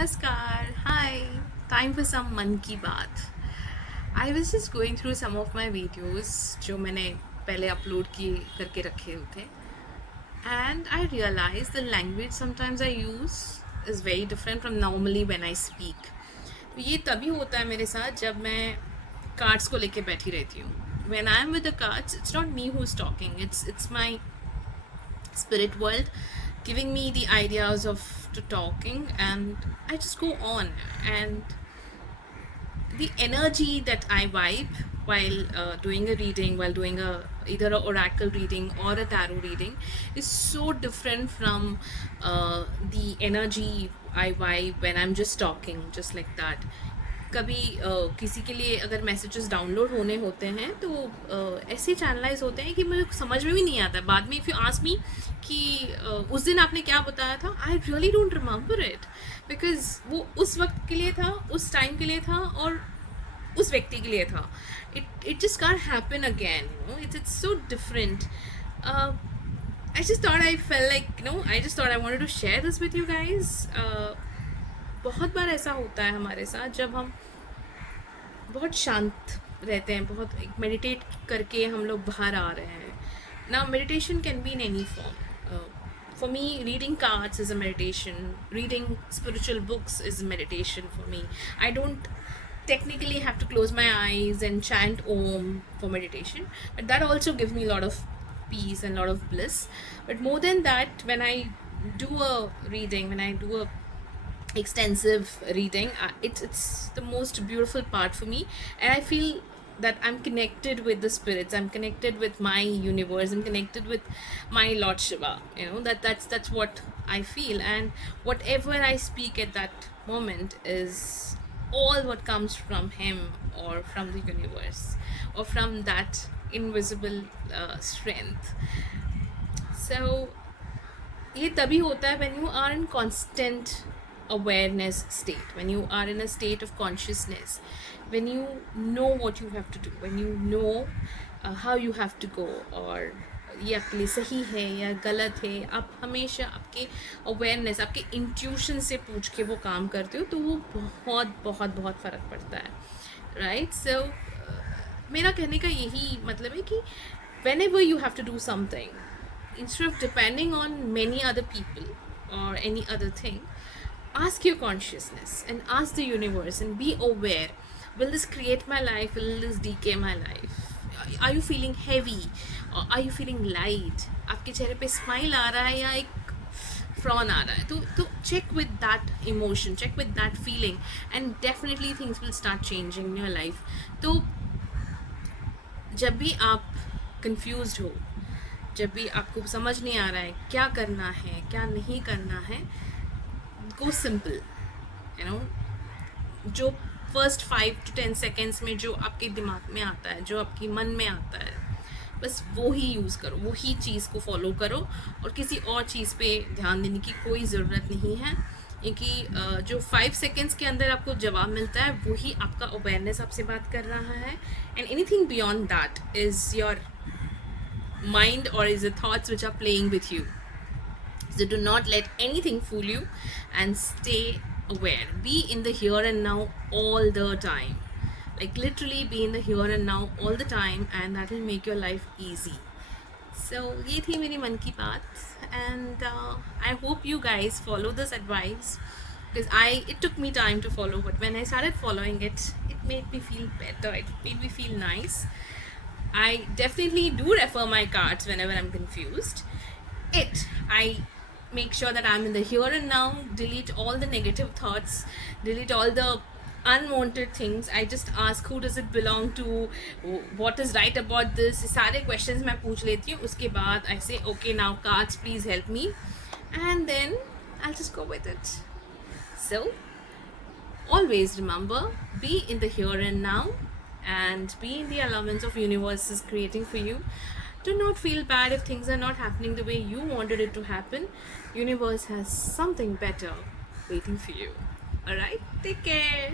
Namaskar. Hi. Time for some मन की बात. I was just going through some of my videos जो मैंने पहले अपलोड किए करके रखे हुए थे, and I realized the language sometimes I use is very different from normally when I speak. तो ये तभी होता है मेरे साथ जब मैं कार्ड्स को लेके बैठी रहती हूँ. When I am with the cards, it's not me who's talking. It's my spirit world giving me the ideas of to talking, and I just go on, and the energy that I vibe while doing a reading, while doing a either a oracle reading or a tarot reading, is so different from the energy I vibe when I'm just talking, just like that. कभी किसी के लिए अगर messages download होने होते हैं तो ऐसे चैनलाइज होते हैं कि मुझे समझ में भी नहीं आता है. बाद में इफ़ यू आस्क मी कि उस दिन आपने क्या बताया था, I really don't remember it, because वो उस वक्त के लिए था, उस टाइम के लिए था और उस व्यक्ति के लिए था. It just can't happen again, you know. It's so different. I just thought I felt like, I just thought I wanted to share this with you guys. बहुत बार ऐसा होता है हमारे साथ जब हम बहुत शांत रहते हैं, बहुत मेडिटेट करके हम लोग बाहर आ रहे हैं. ना meditation can be in any form. For me reading cards is a meditation, reading spiritual books is meditation for me. I don't technically have to close my eyes and chant om for meditation, but that also gives me a lot of peace and a lot of bliss. But more than that, when I do a reading, when I do a extensive reading, it's the most beautiful part for me, and I feel that I'm connected with the spirits, I'm connected with my universe, I'm connected with my Lord Shiva. That's what I feel, and whatever I speak at that moment is all what comes from him or from the universe or from that invisible strength. So ये तभी होता है when you are in constant awareness state, when you are in a state of consciousness, when you know what you have to do, when you know how you have to go, और ये आपके लिए सही है या गलत है. आप हमेशा आपके अवेयरनेस, आपके इंट्यूशन से पूछ के वो काम करते हो, तो वो बहुत बहुत बहुत फ़र्क पड़ता है, राइट. सो मेरा कहने का यही मतलब है कि whenever you have to do something, instead of depending on many other people और any other thing, ask your consciousness and ask the universe and be aware, will this create my life, will this decay my life? Are you feeling heavy or are you feeling light? आपके चेहरे पे smile आ रहा है या एक frown आ रहा है? तो check with that emotion, check with that feeling, and definitely things will start changing in your life. तो जब भी आप confused हो, जब भी आपको समझ नहीं आ रहा है क्या करना है क्या नहीं करना है, go simple, जो फर्स्ट 5 to 10 सेकेंड्स में जो आपके दिमाग में आता है, जो आपकी मन में आता है, बस वो ही यूज़ करो, वो ही चीज़ को फॉलो करो, और किसी और चीज़ पे ध्यान देने की कोई ज़रूरत नहीं है. क्योंकि जो 5 सेकेंड्स के अंदर आपको जवाब मिलता है वो ही आपका अवेयरनेस आपसे बात कर रहा है, and anything beyond that is your mind or is the thoughts which are playing with you. So do not let anything fool you and stay aware. Be in the here and now all the time. Like literally be in the here and now all the time, and that will make your life easy. So ये थी मेरी मन की बात, and I hope you guys follow this advice, because it took me time to follow, but when I started following it, it made me feel better, it made me feel nice. I definitely do refer my cards whenever I'm confused. I make sure that I'm in the here and now, delete all the negative thoughts, delete all the unwanted things. I just ask who does it belong to, what is right about this, सारे questions मैं पूछ लेती हूँ. उसके बाद I say okay, now cards please help me, and then I'll just go with it. So always remember, be in the here and now, and be in the elements of universe is creating for you. Do not feel bad if things are not happening the way you wanted it to happen. Universe has something better waiting for you. Alright, take care.